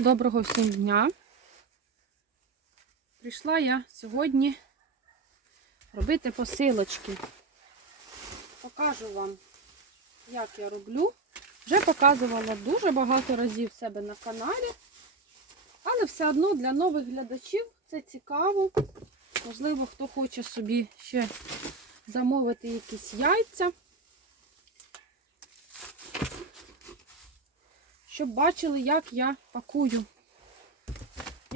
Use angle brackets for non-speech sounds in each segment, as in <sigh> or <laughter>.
Доброго всім дня. Прийшла я сьогодні робити посилочки. Покажу вам, як я роблю. Вже показувала дуже багато разів себе на каналі, але все одно для нових глядачів це цікаво. Можливо, хто хоче собі ще замовити якісь яйця. Щоб бачили, як я пакую,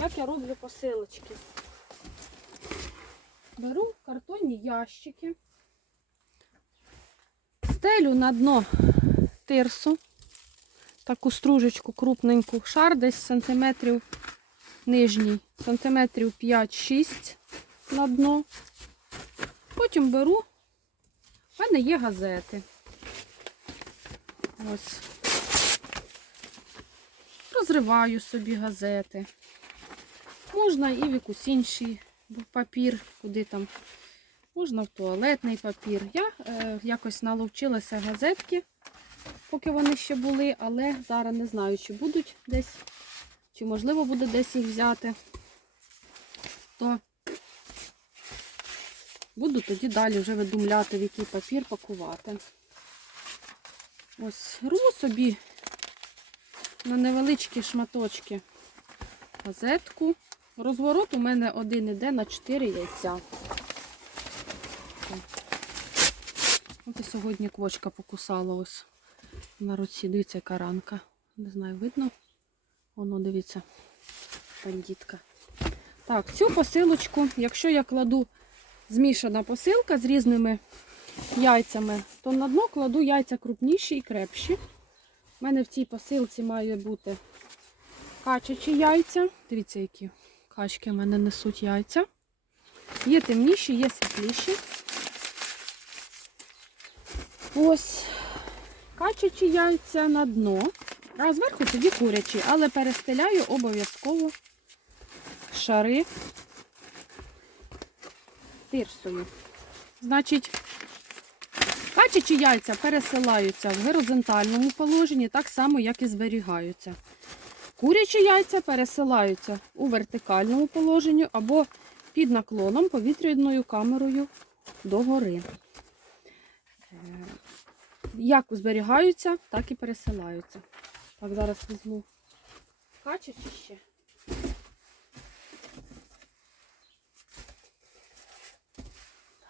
як я роблю посилочки. Беру картонні ящики, стелю на дно тирсу, таку стружечку крупненьку, шар десь сантиметрів нижній, сантиметрів 5-6 на дно. Потім беру, в мене є газети. Ось розриваю собі газети. Можна і в якусь інший папір, куди там. Можна в туалетний папір. Я е, якось наловчилася газетки, поки вони ще були, але зараз не знаю, чи будуть десь, чи можливо буде десь їх взяти. То буду тоді далі вже видумляти, в який папір пакувати. Ось, рву собі на невеличкі шматочки газетку. Розворот у мене один іде на 4 яйця. От і сьогодні квочка покусала ось на руці. Дивіться, яка ранка. Не знаю, видно? Воно, дивіться, бандитка. Так, цю посилочку, якщо я кладу змішана посилка з різними яйцями, то на дно кладу яйця крупніші і крепші. У мене в цій посилці має бути качачі яйця. Дивіться, які качки в мене несуть яйця. Є темніші, є світліші. Ось качачі яйця на дно. А зверху тоді курячі, але перестеляю обов'язково шари тирсою. Значить, Качачі яйця пересилаються в горизонтальному положенні, так само, як і зберігаються. Курячі яйця пересилаються у вертикальному положенні або під наклоном повітряною камерою догори. Е, Як зберігаються, так і пересилаються. Так, зараз візьму качачі ще.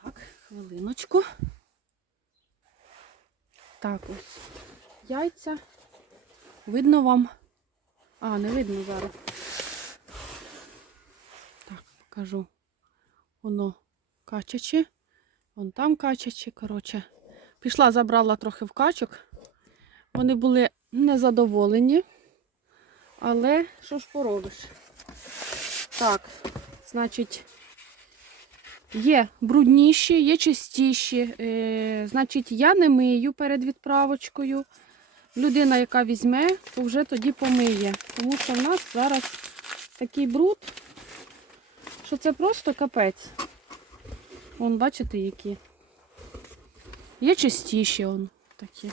Так, хвилиночку. Так ось. Яйця. Видно вам? А, не видно зараз. Так, покажу. Воно качачі. Вон там качачі, коротше. Пішла, забрала трохи в качок. Вони були незадоволені. Але що ж поробиш? Так, значить, Є брудніші, є чистіші. Е, значить, я не мию перед відправочкою. Людина, яка візьме, то вже тоді помиє. Тому що в нас зараз такий бруд, що це просто капець. Вон, бачите, які. Є чистіші он такі.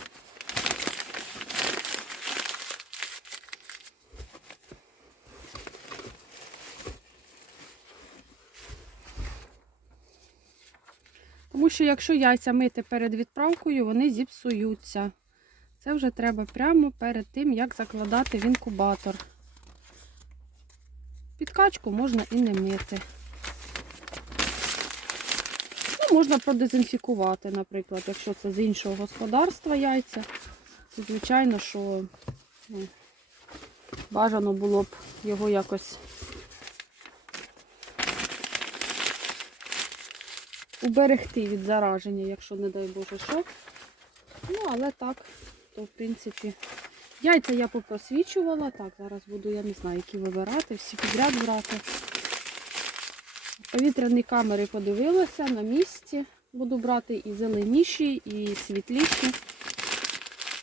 Що якщо яйця мити перед відправкою, вони зіпсуються. Це вже треба прямо перед тим, як закладати в інкубатор. Підкачку можна і не мити. Ну, Можна продезінфікувати, наприклад, якщо це з іншого господарства яйця, то звичайно, що ну, бажано було б його якось уберегти від зараження, якщо, не дай Боже, що. Ну, але так, то в принципі. Яйця я попросвічувала. Так, зараз буду, я не знаю, які вибирати, всі підряд брати. Повітряні камери подивилася на місці. Буду брати і зеленіші, і світліші.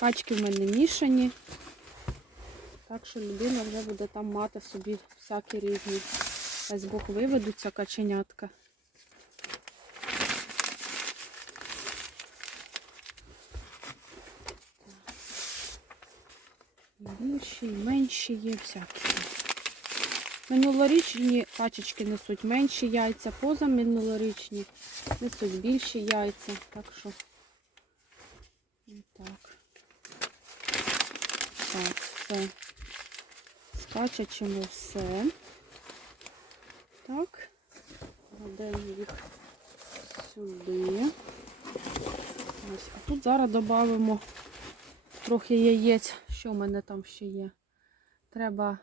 Пачки в мене мішані. Так що людина вже буде там мати собі всякі різні. Дай Бог виведуться каченятка. Більші, менші є всякі. Минулорічні пачечки несуть менші яйця, позаминулорічні несуть більші яйця. Так що так. Так, все. Скачачимо все. Так. Кладемо їх сюди. Ось. А тут зараз додамо трохи яєць. Що в мене там ще є? Треба,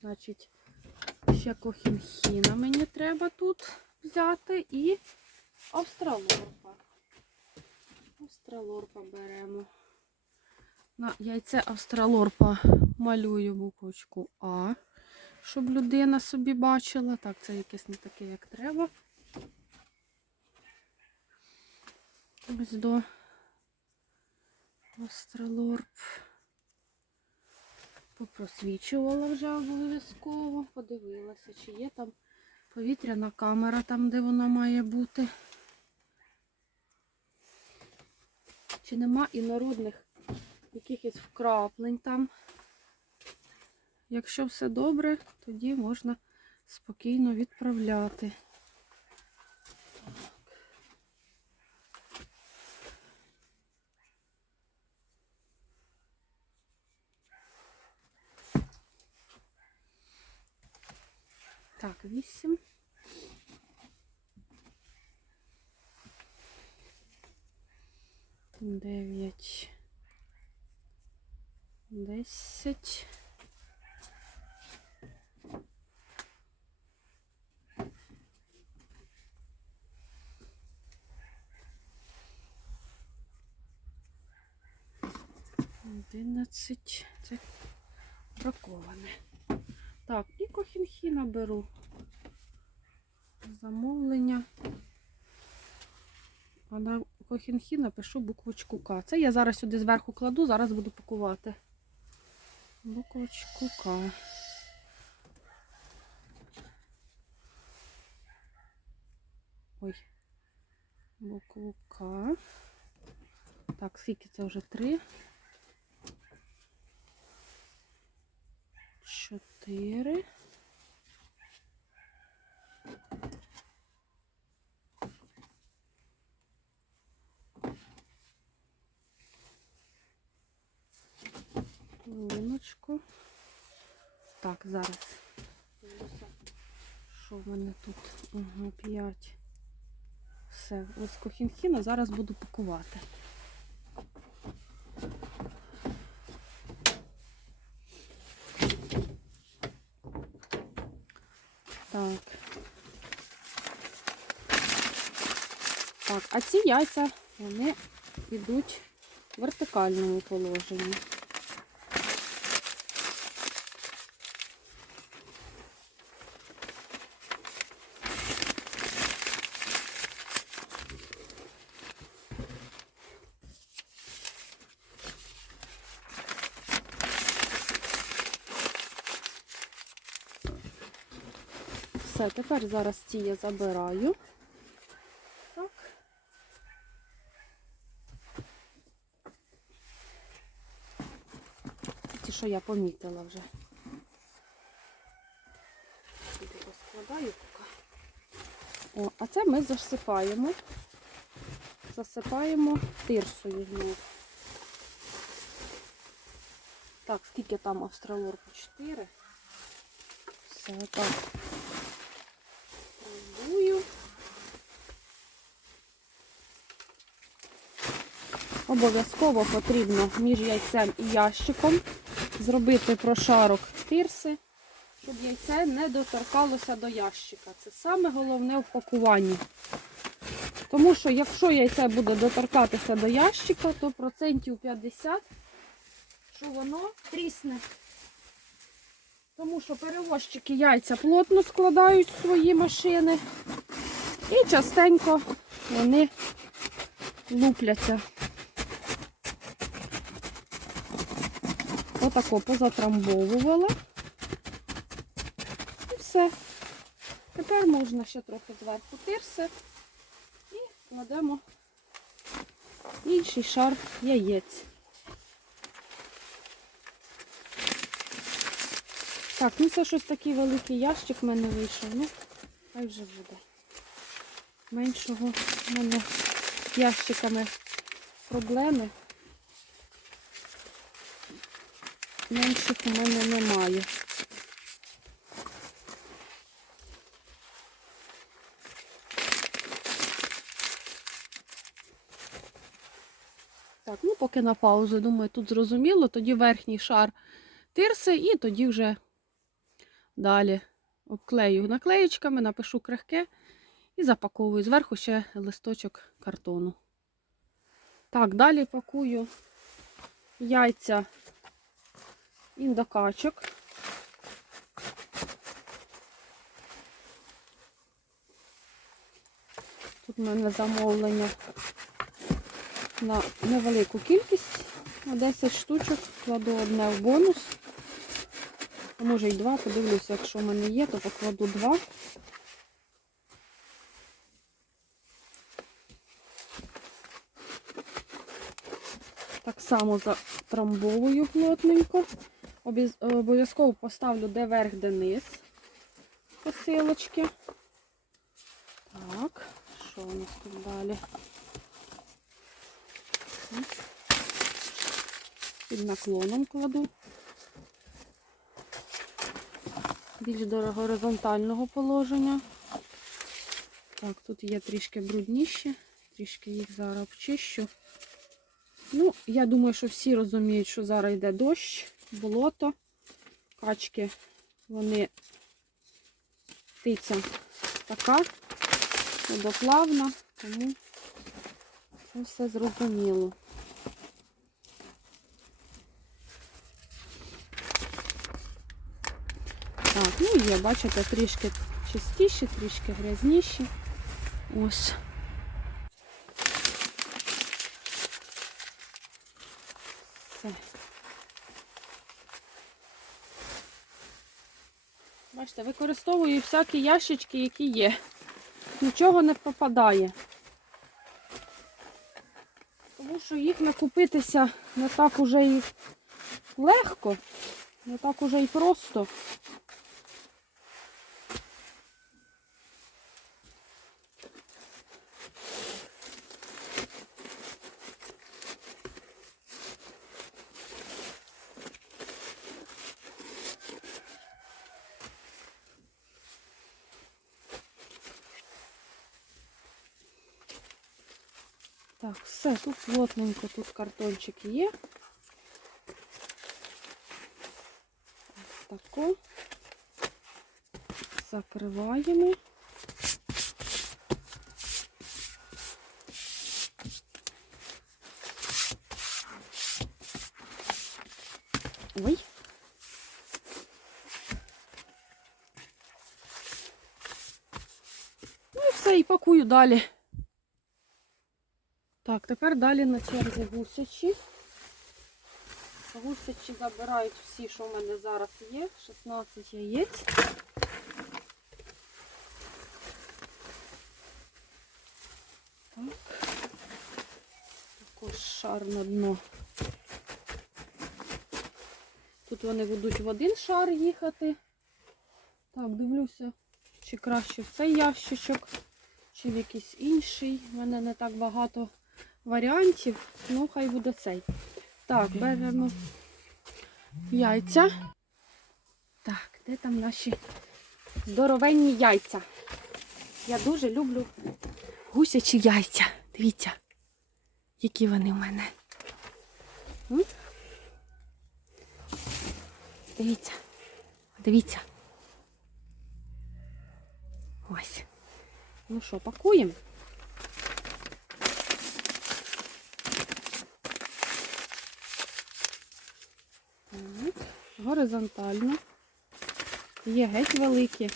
значить, ще кохінхіна мені треба тут взяти і австралорпа. Австралорпа беремо. На яйце австралорпа малюю буквочку А, щоб людина собі бачила. Так, це якесь не таке, як треба. Ось до Астралорп. Попросвічувала вже обов'язково. Подивилася, чи є там повітряна камера, там, де вона має бути. Чи нема інородних якихось вкраплень там. Якщо все добре, тоді можна спокійно відправляти. Так, вісім. Дев'ять. Десять. Одинадцять. Це браковане. Так, і кохінхіна беру. Замовлення. А на кохінхіна пишу буквочку К. Це я зараз сюди зверху кладу, зараз буду пакувати. Буквочку К. Ой. Букву К. Так, скільки це вже три? Чотири. Хвилиночку. Так, зараз. Що в мене тут? Ага, 5. Все, ось кохінхіна, зараз буду пакувати. Так. Так, а ці яйця, вони йдуть в вертикальному положенні. Все, тепер зараз ці я забираю. Так. Ті, що я помітила вже. Сюди поки. А це ми засипаємо. Засипаємо тирсою знову. Так, скільки там австралорку? 4. Все, так. Пробую. Обов'язково потрібно між яйцем і ящиком зробити прошарок тирси, щоб яйце не доторкалося до ящика. Це саме головне в пакуванні. Тому що якщо яйце буде доторкатися до ящика, то процентів 50, що воно трісне. Тому що перевозчики яйця плотно складають в свої машини і частенько вони лупляться. Отако позатрамбовувала. І все. Тепер можна ще трохи зверху тирси і кладемо інший шар яєць. Так, ну це щось такий великий ящик в мене вийшов. Ну, хай вже буде. Меншого в мене з ящиками проблеми. Менших у мене немає. Так, ну поки на паузу, думаю, тут зрозуміло. Тоді верхній шар тирси і тоді вже далі обклею наклеєчками, напишу крихке і запаковую. Зверху ще листочок картону. Так, далі пакую яйця індокачок. Тут у мене замовлення на невелику кількість, на 10 штучок, кладу одне в бонус. А може й два, подивлюся, якщо в мене є, то покладу два. Так само затрамбовую плотненько. Обов'язково поставлю де верх, де низ посилочки. Так, що у нас тут далі? Під наклоном кладу. Більш до горизонтального положення. Так, тут є трішки брудніші, трішки їх зараз обчищу. Ну, я думаю, що всі розуміють, що зараз йде дощ, болото, качки, вони птиця така, водоплавна, тому це все зрозуміло. Так, ну є, бачите, трішки чистіші, трішки грязніші. Ось. Все. Бачите, використовую всякі ящички, які є. Нічого не попадає. Тому що їх накупитися не так уже і легко, не так уже і просто. Так, все, тут плотненько, тут картончик є. Ось тако. Закриваємо. Ой. Ну і все, і пакую далі. Тепер далі на черзі гусячі. Гусячі забирають всі, що в мене зараз є. 16 яєць. Так. Також шар на дно. Тут вони будуть в один шар їхати. Так, дивлюся, чи краще в цей ящичок, чи в якийсь інший. У мене не так багато варіантів, ну хай буде цей. Так, беремо яйця. Так, де там наші здоровенні яйця? Я дуже люблю гусячі яйця. Дивіться, які вони в мене. Дивіться, дивіться. Ось. Ну що, пакуємо? Так, горизонтально. Є геть великі.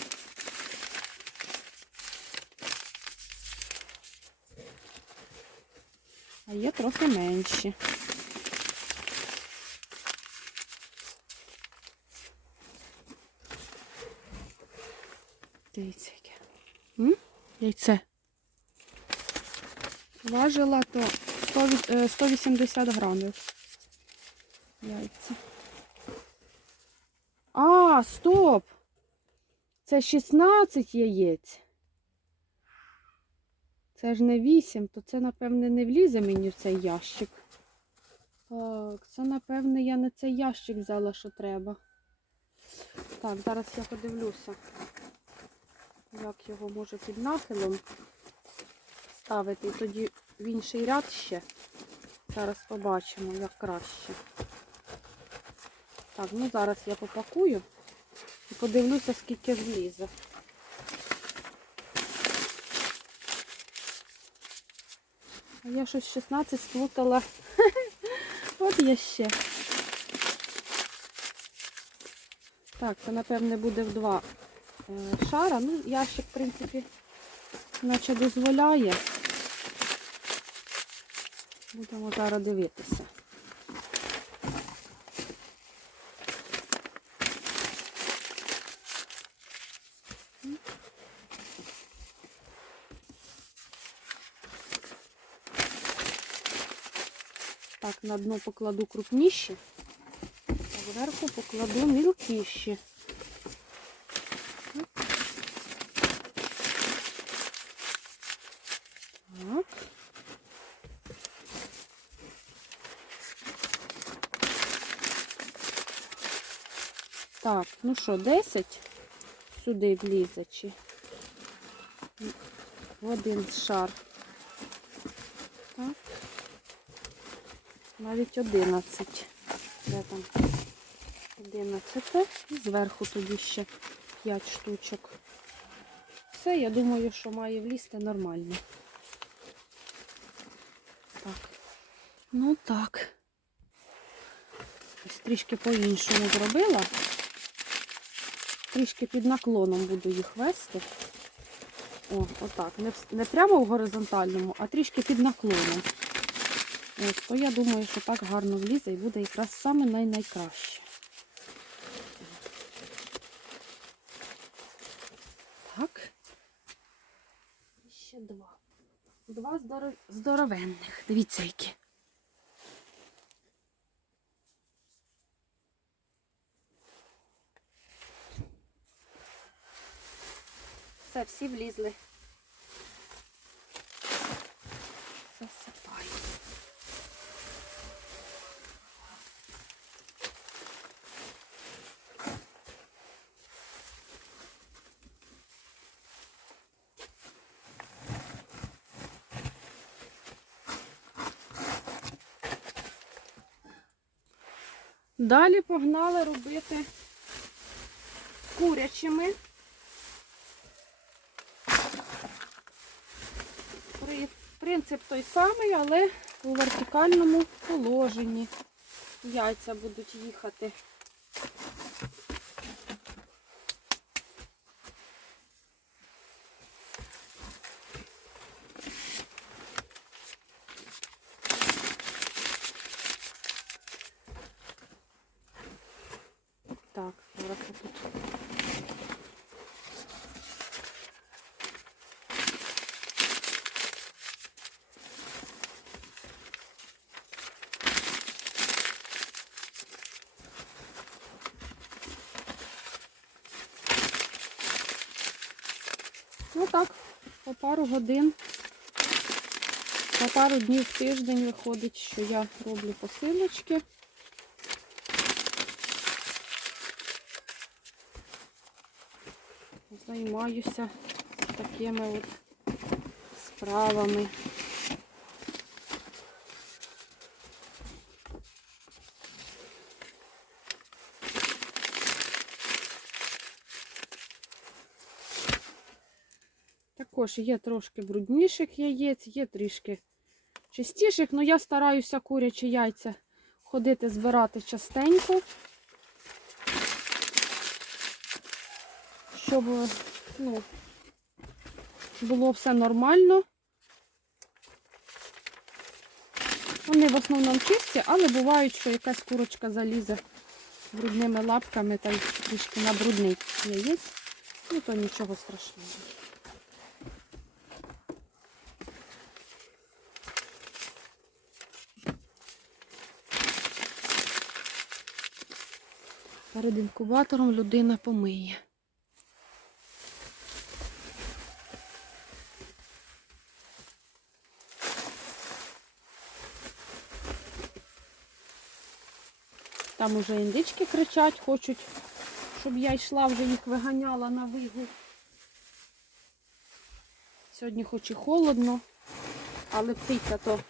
А є трохи менші. Дивіться, яке. М? Яйце. Важила то 100, від- е, 180 грамів. Яйця. А, стоп! Це 16 яєць. Це ж не 8, то це, напевне, не влізе мені в цей ящик. Так, це, напевне, я не цей ящик взяла, що треба. Так, зараз я подивлюся, як його може під нахилом ставити. І тоді в інший ряд ще. Зараз побачимо, як краще. Так, ну зараз я попакую і подивлюся, скільки влізе. А я щось 16 сплутала. <laughs> От я ще. Так, це, напевне, буде в два е, шара. Ну, ящик, в принципі, наче дозволяє. Будемо зараз дивитися. Так, на дно покладу крупніші, а зверху покладу мілкіші. Так. Ну що, 10 сюди влізе чи в один шар. Навіть 11. Де там? 11. І зверху тоді ще 5 штучок. Все, я думаю, що має влізти нормально. Так. Ну так. Трішки по-іншому зробила. Трішки під наклоном буду їх вести. О, отак. Не, не прямо в горизонтальному, а трішки під наклоном. Ось, то я думаю, що так гарно влізе і буде якраз саме най-найкраще. Так. І ще два. Два здоров... здоровенних. Дивіться, які. Все, всі влізли. Засипаю. Далі погнали робити курячими. Принцип той самий, але у вертикальному положенні. Яйця будуть їхати. Так, зараз я тут. Ну так, по пару годин, по пару днів в тиждень виходить, що я роблю посилочки. Займаюся такими от справами. Також є трошки брудніших яєць, є трішки чистіших, але я стараюся курячі яйця ходити збирати частенько, щоб ну, було все нормально. Вони в основному чисті, але бувають, що якась курочка залізе брудними лапками та й трішки набруднить яєць. Ну то нічого страшного. Перед інкубатором людина помиє. Там уже індички кричать, хочуть, щоб я йшла, вже їх виганяла на вигул. Сьогодні хоч і холодно, але птиця то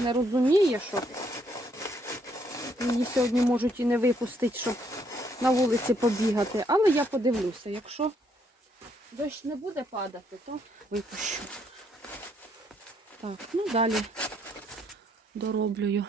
не розуміє, що її сьогодні можуть і не випустити, щоб на вулиці побігати. Але я подивлюся, якщо дощ не буде падати, то випущу. Так, ну далі дороблюю.